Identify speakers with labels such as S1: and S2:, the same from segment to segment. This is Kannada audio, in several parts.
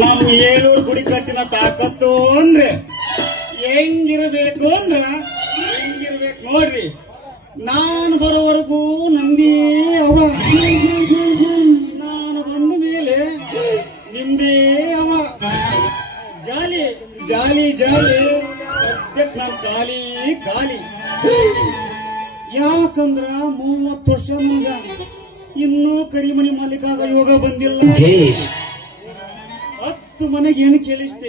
S1: ನಮ್ ಏಳೂರು ಗುಡಿ ಕಟ್ಟಿನ ತಾಕತ್ತು ಅಂದ್ರೆ ಹೆಂಗಿರ್ಬೇಕು ಅಂದ್ರ ಹೆಂಗಿರ್ಬೇಕು ನೋಡ್ರಿ. ನಾನು ಬರೋವರೆಗೂ ನಂದೇ ಅವ. ನಾನು ಬಂದ ಮೇಲೆ ನಿಮ್ದೇ ಅವ. ಜಾಲಿ ಜಾಲಿ ಜಾಲಿ. ಸದ್ಯಕ್ಕೆ ನಾನು ಖಾಲಿ ಖಾಲಿ. ಯಾಕಂದ್ರ ಮೂವತ್ತು ವರ್ಷ ನಮ್ಗ ಇನ್ನೂ ಕರಿಮಣಿ ಮಾಲೀಕಾಗ ಯೋಗ ಬಂದಿಲ್ಲ. ಹತ್ತು ಮನೆಗೆ ಹೆಣ್ಣು ಕೇಳಿಸ್ತೆ?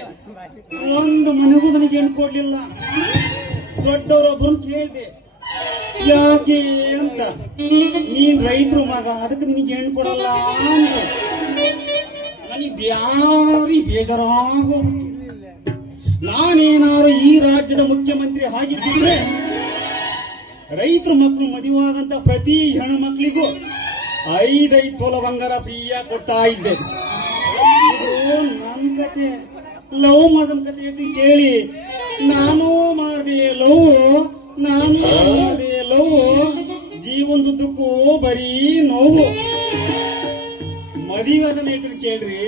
S1: ಒಂದು ಮನೆಗೂ ನನಗೆ ಹೆಣ್ಣು ಕೊಡ್ಲಿಲ್ಲ. ದೊಡ್ಡವರೊಬ್ಬರನ್ನ ಕೇಳಿದೆ ಯಾಕೆ ಅಂತ? ನೀನ್ ರೈತರು ಮಗ, ಅದಕ್ಕೆ ನಿನಗೆ ಹೆಣ್ಣು ಕೊಡಲ್ಲ ಅಂದ್ರು. ನನಗೆ ಬ್ಯಾರಿ ಬೇಜಾರಾಗೋ ನಾನೇನಾರು ಈ ರಾಜ್ಯದ ಮುಖ್ಯಮಂತ್ರಿ ಆಗಿದ್ದಿದ್ರೆ, ರೈತರ ಮಕ್ಕಳು ಮದುವಾಗಂತ ಪ್ರತಿ ಹೆಣ್ಣು ಮಕ್ಕಳಿಗೂ ಐದೈದು ತೊಲ ಬಂಗಾರ ಫ್ರೀಯಾಗಿ ಕೊಡ್ತಾ ಇದ್ದೆ. ನನ್ ಕತೆ, ಲವ್ ಮಾಡನ್ ಕತೆ ಕೇಳಿ. ನಾನು ಮಾಡಿದೆ ಲವ್, ನಾನು ಮಾಡಿದೆ ಲವ್. ಜೀವನದುದ್ದಕ್ಕೂ ಬರೀ ನೋವು. ಮದುವೆ ಅದನ್ನ ಹೇಳ್ತೀನಿ ಕೇಳ್ರಿ.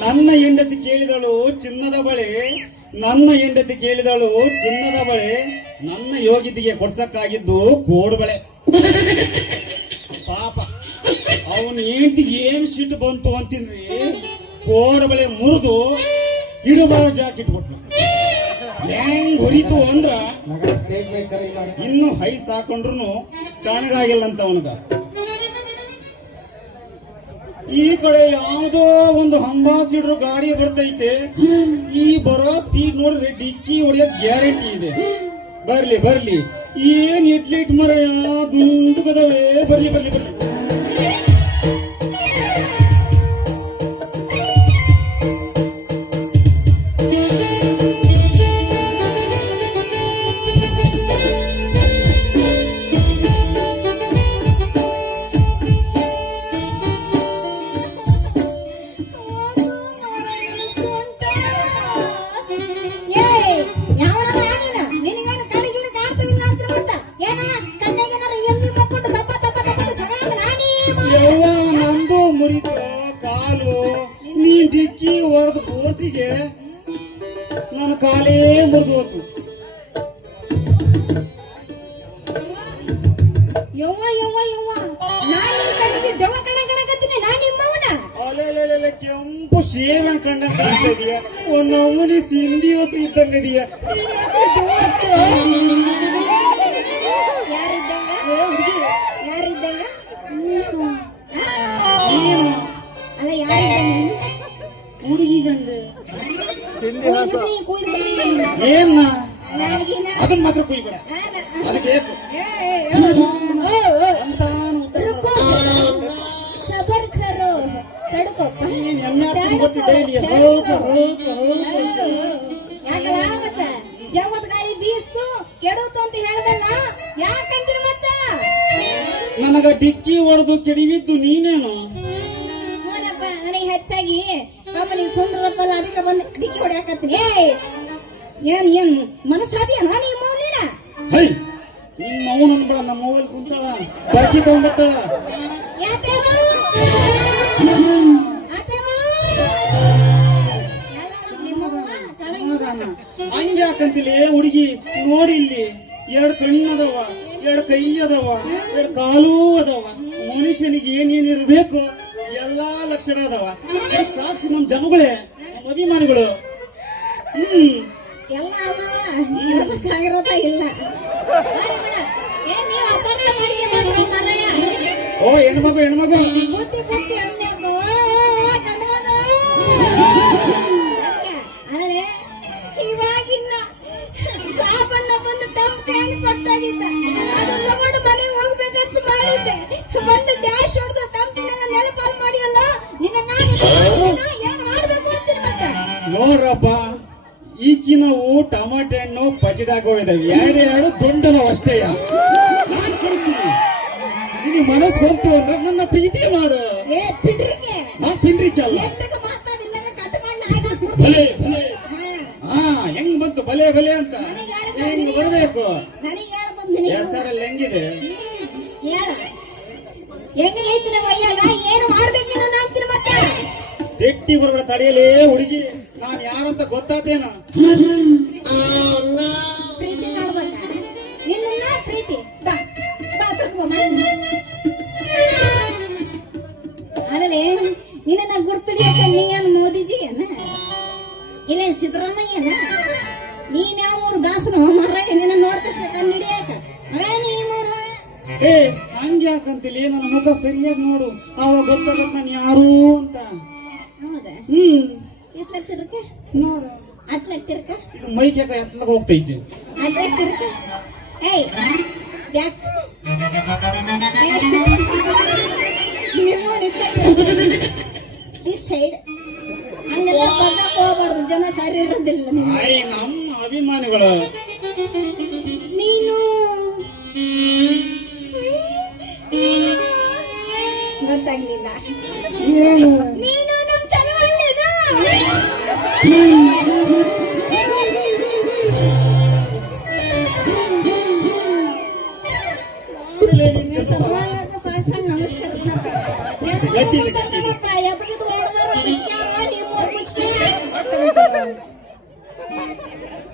S1: ನನ್ನ ಹೆಂಡತಿ ಕೇಳಿದಳು ಚಿನ್ನದ ಬಳೆ. ನನ್ನ ಹೆಂಡತಿ ಕೇಳಿದಳು ಚಿನ್ನದ ಬಳೆ. ನನ್ನ ಯೋಗಿತಿಗೆ ಕೊಡ್ಸಕ್ಕಾಗಿದ್ದು ಕೋಡು ಬಳೆ. ಪಾಪ, ಅವನ ಹೆಂಡತಿಗೆ ಏನ್ ಸಿಟ್ಟು ಬಂತು ಅಂತಿನ್ರಿ ಕೋಡ ಬಳೆ ಮುರಿದು ಇಡಬಾರ ಜಾಕೆಟ್ ಕೊಟ್ಟು ಹೆಂಗ್ ಹೊರಿತು ಅಂದ್ರ ಇನ್ನು ಹೈ ಸಾಕೊಂಡ್ರು ತಣ್ಣಗಾಗಿಲ್ಲ ಅಂತ ಅವನಗ ಈ ಕಡೆ ಯಾವುದೋ ಒಂದು ಅಂಬಾಸಿಡರ್ ಗಾಡಿ ಬರ್ತೈತೆ. ಈ ಬರೋ ಸ್ಪೀಡ್ ನೋಡ್ರಿ ಡಿಕ್ಕಿ ಹೊಡೆಯೋದ್ ಗ್ಯಾರಂಟಿ ಇದೆ. ಬರ್ಲಿ ಬರ್ಲಿ. ಏನ್ ಇಟ್ಲಿಟ್ ಮರ ಯಾವ್ದು ಬರ್ಲಿ ಬರ್ಲಿ ಬರ್ಲಿ. ಹೊಡೆದು ಕೆಡಿವಿದ್ದು ನೀನೇನು?
S2: ಹೌದಪ್ಪ ನನಗೆ ಹೆಚ್ಚಾಗಿ ಪಾಪ ನೀವು ಸುಂದರಪ್ಪಲ್ಲ ಅದಕ್ಕೆ ಬಂದು ದಿಕ್ಕಿ ಹೊಡ್ಯಾಕತ್ತೀನಿ. ಏನ್ ಏನ್ ಮನಸ್ಸಾದಿಯ ನಾನು ಈ ಮೌಲಿನ
S1: ಹೈ! ನಿಮ್ಮ ಮೌನ ಅನ್ಬೇಡ ನಮ್ಮ ಮೊಬೈಲ್ ಕುಂತಾಳ ಬಾಕಿ ತಗೊಂಡ್ಬರ್ತಾಳ ಹಂಗ್ಯಾಕಂತಿಲ್ಲ ಹುಡುಗಿ? ನೋಡಿ ಇಲ್ಲಿ ಎರಡು ಕಣ್ಣದವ. ಎರಡು ಕೈ ಅದಾವ, ಎರಡು ಕಾಲು ಅದಾವ. ಮನುಷ್ಯನಿಗೆ ಏನೇನ್ ಇರ್ಬೇಕು, ಎಲ್ಲಾ ಲಕ್ಷಣ ಅದಾವ. ಸಾಕ್ಷಿ ನಮ್ ಜನಗಳೇ, ನಮ್ ಅಭಿಮಾನಿಗಳು. ಟಮಾಟೆ ಹಣ್ಣು ಪಚಿಡಾಕ್ ಹೋಗಿದಾವೆ ಎರಡು ಎರಡು ದೊಡ್ಡವು ಅಷ್ಟೇ. ನಾನು ಕೊಡಿಸ್ತೀನಿ ನಿನಗೆ ಮನಸ್ಸು ಬಂತು ಅಂದ್ರೆ ನನ್ನ ಪ್ರೀತಿ ಮಾಡು.
S2: ಏ ಪಿಡ್ರಿಗೆ
S1: ನಾನ್ ತಿನ್ರಿಕ್ಕಲ್ಲ
S2: ನೆಟ್ಟಗೆ ಮಾತಾಡಿಲ್ಲ ಕಟ್ ಮಾಡಿ ನಾಯಿ ಹಾಕ್ಬಿಡ್ತೀನಿ.
S1: ಬಲೆ ಬಲೆ
S2: ಹಾ,
S1: ಹಾ ಹೆಂಗ್ ಬಂತು? ಬಲೆ ಬಲೆ ಅಂತ. ಹೆಂಗ್ ಬರ್ಬೇಕು?
S2: ನನಗೆ ಹೇಳ ಬಂದಿನಿ.
S1: ಹೆಸರಲ್ಲಿ ಹೆಂಗಿದೆ?
S2: ಹೇಳ. ಗುರುಗಳ ನಮ್ಮ ಅಯ್ಯಾಗ? ಏನು ಮತ್ತೆ
S1: ತಡೆಯಲೇ ಹುಡುಗಿ. ನಾನು ಯಾರಂತ ಗೊತ್ತಾದೇನ
S2: ಪ್ರೀತಿ ನಿನ್ನ ಪ್ರೀತಿ. ಬಾ ಬಾ ತಗೋ ಅಲ್ಲೇ ನಿನ್ನ ಗುರ್ತಡಿಯಕ್ಕ ನೀ ಏನ್ ಮೋದಿಜಿ ಏನ ಇಲ್ಲ ನೀನ್ ಯಾವ ಊರು ದಾಸನು ಮರ ನಿನ್ನ ನೋಡ್ತಷ್ಟ ಕಣ್ಣು ಹಿಡಿಯಾಕ ಅವ ನೀ ಮರ
S1: ಏ ಹಂಗ್ಯಾಕಂತಿಲ್ಲ ನನ್ನ ಮುಖ ಸರಿಯಾಗಿ ನೋಡು. ಅವಾಗ ಗೊತ್ತಾಗತ್ತ ನಾನು ಯಾರು ಅಂತ.
S2: ಹೌದಾ?
S1: ಹ್ಮ್.
S2: ಎತ್ಲಕ್ ತಿರ್ಕ
S1: ನೋಡು.
S2: ಅತ್ಲಕ್ ತಿರ್ಕ?
S1: ಮೈ ಮೈಕ್ ಎತ್ತಲಾಗ ಹೋಗ್ತೈತಿ
S2: ಏಯ್ ಸೈಡ್ ಹಂಗೆಲ್ಲ ಹೋಗ್ಬಾರ್ದು. ಜನ ಸರಿ ಇರೋದಿಲ್ಲ
S1: ನಮ್ಮ ಅಭಿಮಾನಿಗಳು.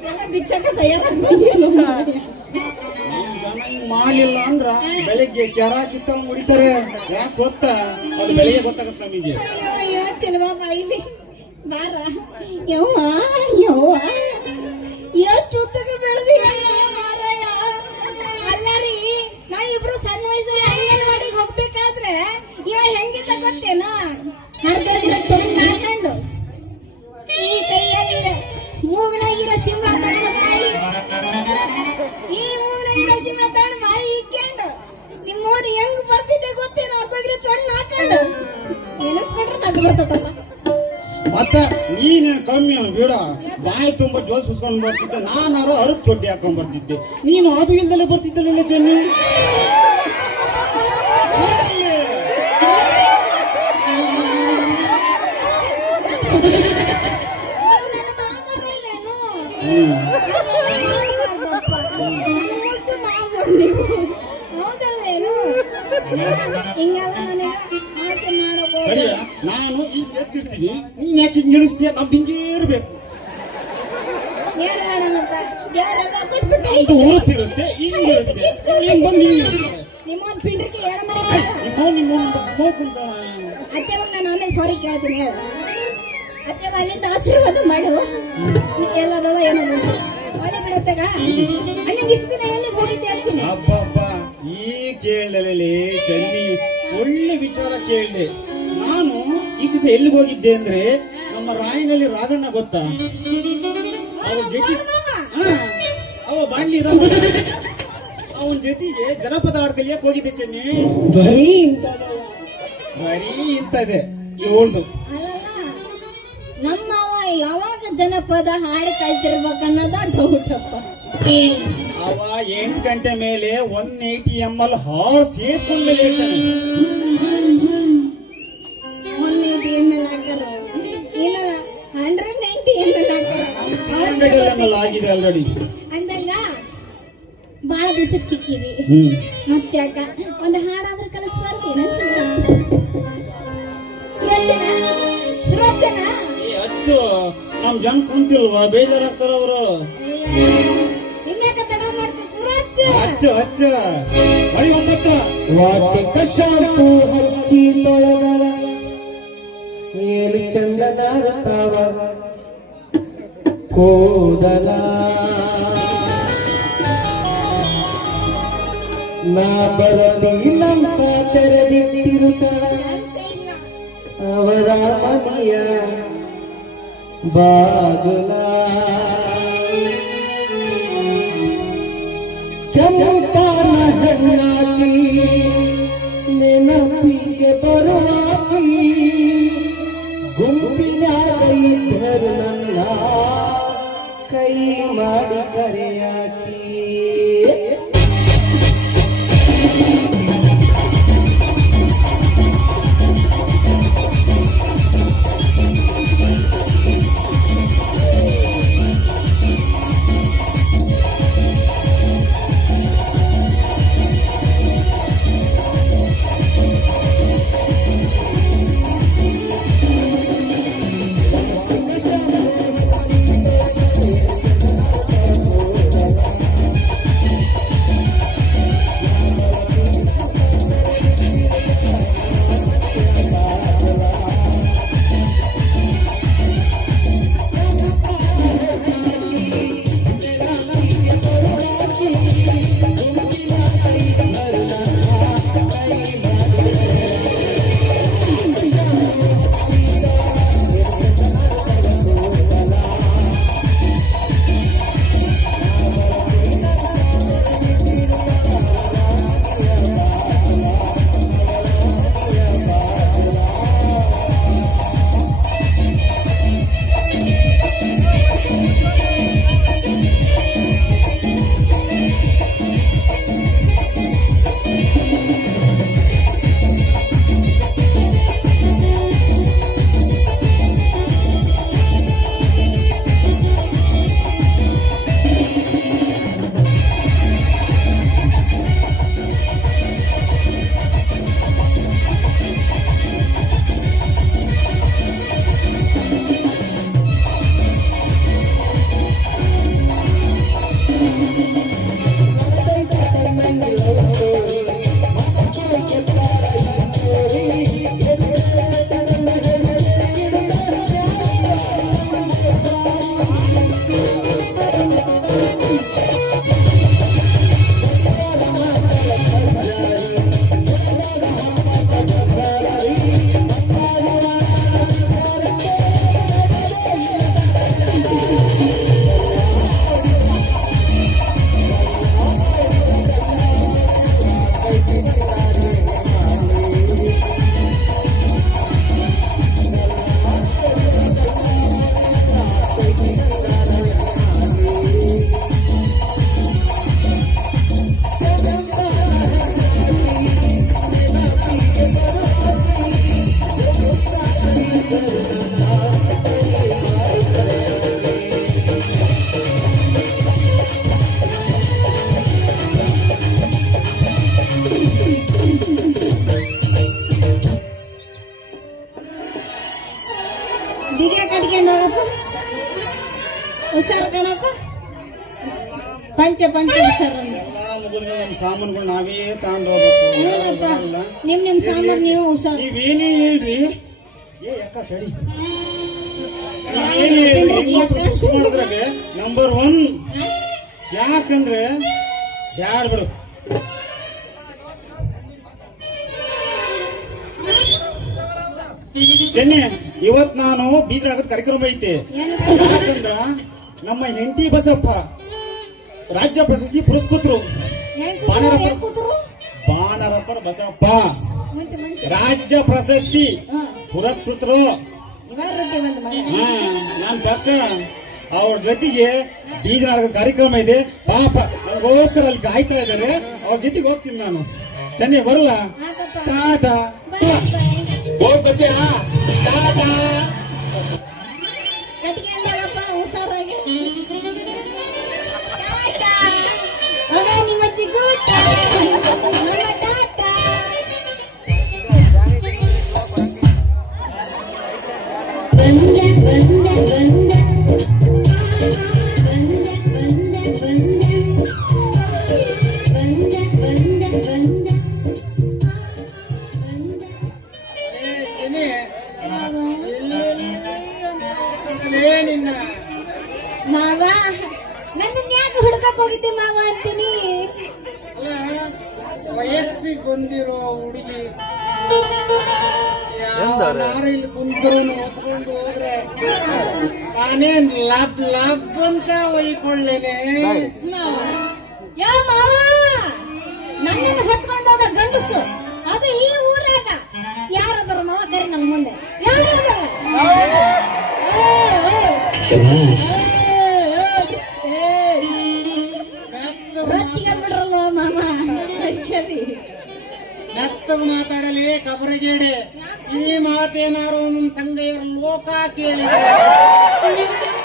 S2: ಎಲ್ಲ ಬಿಚ್ಚಕ್ಕೆ
S1: ಮಾಡ್ಲಿಲ್ಲ ಅಂದ್ರ ಬೆಳಿಗ್ಗೆ ಕೆರ ಕಿತ್ತ ಮುಡಿತಾರೆ. ಯಾಕೆ ಗೊತ್ತಾ? ಅದು ಬೆಳಿಗ್ಗೆ ಗೊತ್ತಾಗತ್ತ ನಮಗೆ.
S2: ಅಯ್ಯೋ ಅಯ್ಯೋ ಚೆಲುವ ಬಾಯಿಲಿ. ಬಾರ. ಯವ್ವ ಯವ್ವ. ಎಷ್ಟು ಉದ್ದಕ್ಕೆ ಬೆಳೆದಿ ಮಾರಾಯ? ಅಲ್ಲ ರೀ ನಾವಿಬ್ರು ಸಣ್ಣ ವಯಸ್ಸಲ್ಲಿ ಅಂಗನವಾಡಿಗೆ ಹೋಗ್ಬೇಕಾದ್ರೆ ಇವ ಹೆಂಗಿದ್ದ ಗೊತ್ತೇನೋ? ಅರ್ಧ ದಿನ ಬಾಯಿ ಈ ಹೆಂಗ್ ಬರ್ತಿದ್ದೆ ಗೊತ್ತೇನ ಅರ್ಧೋಗಿರೋ ಚೊಣ್ಣ ಹಾಕೊಂಡು
S1: ನೀನೇನು ಕಮ್ಮಿ ಬಿಡ ತುಂಬಾ ನಾನಾರು ಅರಕ್ ಚೊಟ್ಟಿ ಹಾಕೊಂಡ್ ಬರ್ತಿದ್ದೆ. ನೀನು ಅದು ಇಲ್ದಲ್ಲೇ ಬರ್ತಿದ್ದಲ್ಲ ಚೆನ್ನಿ. ನಾನು ಈಗ ಎದ್ದಿರ್ತೀನಿ ನೀನ್ ಯಾಕೆ ಹಿಂಗ್ ಇಳಿಸ್ತೀಯ ನಮ್ ಹಿಂಗೇ ಇರ್ಬೇಕು. ಹಿಂಗಿರುತ್ತೆ ಹಿಂಗ್
S2: ನಿಮ್ಮೊಂದ್ ಪಿಂಡ್ರಿಗೆ ನಾನು ಆಮೇಲೆ ಸಾರಿ ಕೇಳ್ತೀನಿ ಹೇಳು. ಅತ್ತೆವ ಅಲ್ಲಿಂದ ಆಶೀರ್ವಾದ ಮಾಡು. ಎಲ್ಲದಲ್ಲ ಏನೋ ಅಲ್ಲಿ ಬಿಡತ್ತಾಗ? ಅಲ್ಲಿಗೆ ಇಷ್ಟು ದಿನ ಎಲ್ಲಿ ಹೋಗಿದ್ದೆ ಅಂತೀನಿ.
S1: ಈ ಕೇಳಲೇ ಚಂದಿ ಒಳ್ಳೆ ವಿಚಾರ ಕೇಳಿದೆ. ನಾನು ಇಷ್ಟು ದಿವಸ ಎಲ್ಲಿಗೆ ಹೋಗಿದ್ದೆ ಅಂದ್ರೆ ನಮ್ಮ ರಾಯನಲ್ಲಿ ರಾಘಣ್ಣ ಗೊತ್ತಾ? ಅವನ ಜೊತೆ ಅವ ಬಾಣ್ಲಿ ಅವನ ಜೊತೆಗೆ ಜನಪದ ಹಾಡ್ ಕಲಿಯಕ್ ಹೋಗಿದ್ದೆ ಚೆನ್ನಿ?
S2: ಬರೀ
S1: ಬರೀ ಇಂತದೆ ಇವಳು
S2: ಅಲ್ಲಲ್ಲ ನಮ್ಮವ ಯಾವಾಗ ಜನಪದ ಹಾಡು ಕಲ್ತಿರ್ಬೇಕನ್ನೋದ ಡೌಟಪ್ಪ
S1: ಅವ ಎಂಟು ಗಂಟೆ ಮೇಲೆ one eighty ML L horse ಏಸ್ಕೊಂಡ್ ಮೇಲೆ ಇರ್ತಾನೆ
S2: ಒನ್ ಏಟಿ ಎಂ ಎಲ್ ಹಾಕಾರ ಇಲ್ಲ ಹಂಡ್ರೆಡ್ ನೈಂಟಿ ಎಂ ಎಲ್ ಹಾಕಾರ
S1: ಹಂಡ್ರೆಡ್ ಎಂ ಎಲ್ ಆಗಿದೆ ಆಲ್ರೆಡಿ
S2: ಅಂದಂಗ ದಿವಸಕ್ಕೆ ಸಿಕ್ಕಿವಿ.
S1: ಮತ್ತೆ
S2: ಅಕ್ಕ ಒಂದು ಹಾಡಾದ್ರೂ ಕಲಿಸ್ಬಾರ್ದೇನ ಸುರಚನ ಸುರಚನ
S1: ಏ ಅಚ್ಚು. ನಮ್ ಜನ ಕುಂತಿಲ್ವಾ? ಬೇಜಾರಾಗ್ತಾರ ಅವರು ಅಚ್ಚು ಅಚ್ಚು ಮಳಿ ಒಂಬತ್ತು.
S3: ವಾಟಿಕ ಶಾಂಪು ಹಚ್ಚಿ ತೊಳೆದವ ಏನು ಚಂದ ನಾರುತ್ತಾವ ಕೂದಲ. ನಾ ಬರಲಿಲ್ಲಂತ ತೆರೆದಿಟ್ಟಿರುತ್ತಳ ಅವರ ಮನೆಯ ಬಾಗುಲ. ನೆನಪಿಗೆ ಬರುವಾಕಿ ಗುಂಪಿನಾಗ ಕೈ ನನ್ನ ಕೈ ಮಾಡಿ ಕರೆಯಾಕಿ.
S2: ಕಣಪ್ಪ ಪಂಚ ಪಂಚ
S1: ಸಾಮಾನುಗಳು ನಾವೇ ತಗೊಂಡು.
S2: ನಿಮ್ ನಿಮ್ ಸಾಂಬಾರ್ ನೀವು
S1: ನೀವೇನೇ ಹೇಳ್ರಿ? ಏ ಯಾಕ ತಡಿ? ಮಾಡೋದ್ರಾಗೆ ನಂಬರ್ ಒನ್ ಯಾಕಂದ್ರೆ ಬ್ಯಾಡ್ ಬಿಡು. ಚೆನ್ನೆ ಇವತ್ ನಾನು ಬೀದ್ರ ಆಗದ ಕಾರ್ಯಕ್ರಮ ಐತೆ. ಯಾಕಂದ್ರ ನಮ್ಮ ಹೆಂಡತಿ ಬಸಪ್ಪ ರಾಜ್ಯ ಪ್ರಶಸ್ತಿ ಪುರಸ್ಕೃತರು?
S2: ಹೆಂಗ್
S1: ಬಸಪ್ಪ. ರಾಜ್ಯ ಪ್ರಶಸ್ತಿ ಪುರಸ್ಕೃತರು. ನಾನ್ ಪಕ್ಕ ಅವ್ರ ಜೊತೆಗೆ ಬೀಜನಾಡಕ ಕಾರ್ಯಕ್ರಮ ಇದೆ. ಪಾಪ ನಮಗೋಸ್ಕರ ಅಲ್ಲಿ ಕಾಯ್ತಾ ಇದ್ದಾರೆ. ಅವ್ರ ಜೊತೆಗೆ ಹೋಗ್ತೀನಿ ನಾನು. ಚೆನ್ನೈ ಬರಲ್ಲ ಟಾಟಾ. ಹೋಗ್ಬರ್ತೀಯಾ? ಟಾಟಾ.
S2: good. ನಾನೇನ್
S4: ಲಬ್ ಲಬ್ ಅಂತ ಒಯ್ಕೊಳ್ಳೇನೆ.
S2: ಯಾ ಮಾವ? ನನ್ನನ್ನು ಹೊತ್ಕೊಂಡು ಗಂಡಸು. ಅದು ಈ ಊರಾಗ. ಯಾರದರ ಮಾವ ಕರಿ ನನ್ನ ಮುಂದೆ. ಯಾರದರ? ರೊಚ್ಚಿಗೆ ಬಿಡ್ರಲ್ಲ ಮಾವ ಕರಿ
S4: ಮಾತಾಡಲಿ ಕಬರಗೇಡೆ. ಈ ಮಾತೇನಾರೋ ನಮ್ಮ ಸಂಘ ಲೋಕ
S2: ಕೇಳಿದೆ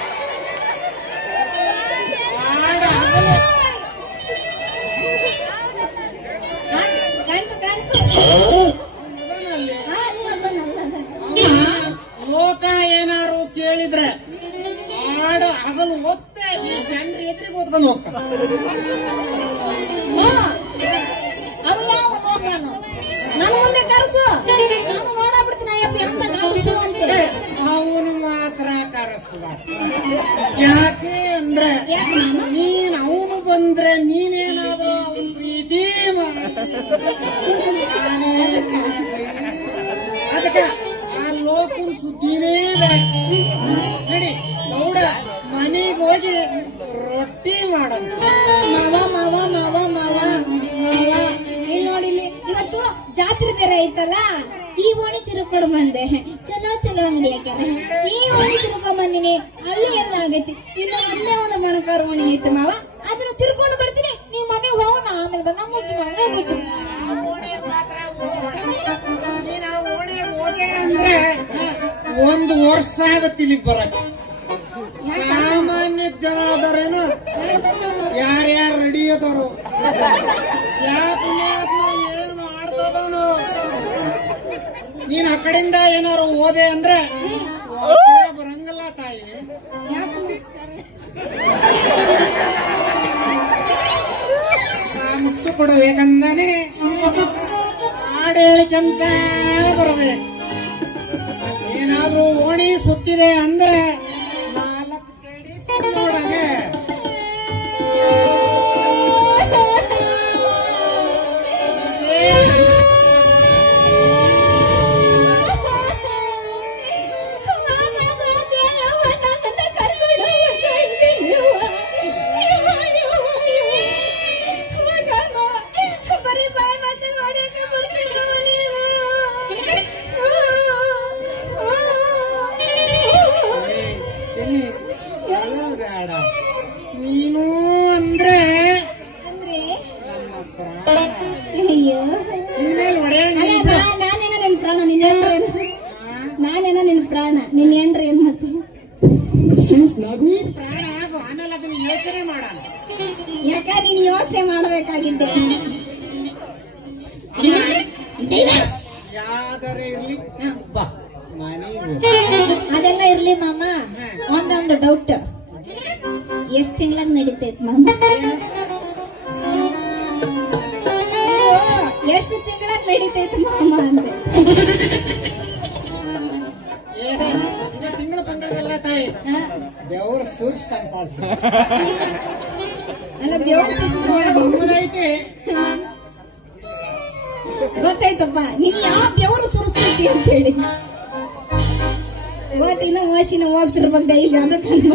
S2: ಒಂದು
S4: ವರ್ಷ ಆಗತ್ತೆ ಇಲ್ಲಿಗೆ ಬರಕ್ಕೆ ಸಾಮಾನ್ಯ ಜನ ಅದಾರೇನು ಯಾರ್ಯಾರು ರೆಡಿ ಅದಾರು. ಯಾವ ಪುಣ್ಯಾತ್ಮ ಏನು ಮಾಡ್ತದವನು ನೀನ್ ಆ ಕಡೆಯಿಂದ ಏನಾರು ಓದೆ ಅಂದ್ರೆ ಬರಂಗಲ್ಲ ತಾಯಿ. ಆ ಕೊಡಬೇಕಂದನೆ ಕೊಡಬೇಕಂದಾನೆ ಹೇಳಿಕಂತ ಬರಬೇಕು. ಏನಾದ್ರೂ ಓಣಿ ಸುತ್ತಿದೆ ಅಂದ್ರೆ ಸಂಪಾದಿಸಿ
S2: ಅಲ್ಲ ಗೊತ್ತಾಯ್ತಪ್ಪ, ನೀನ್ ಯಾವ ಬೆವರು ಸುರಿಸ್ತೈತಿ ಅಂತ ಹೇಳಿ. ಒಟ್ಟಿನ ವಾಸಿನ ಹೋಗ್ತಿರ್ಬೇಕು, ಡೈಲಿ ಅದಕ್ಕೆ ಇನ್ನ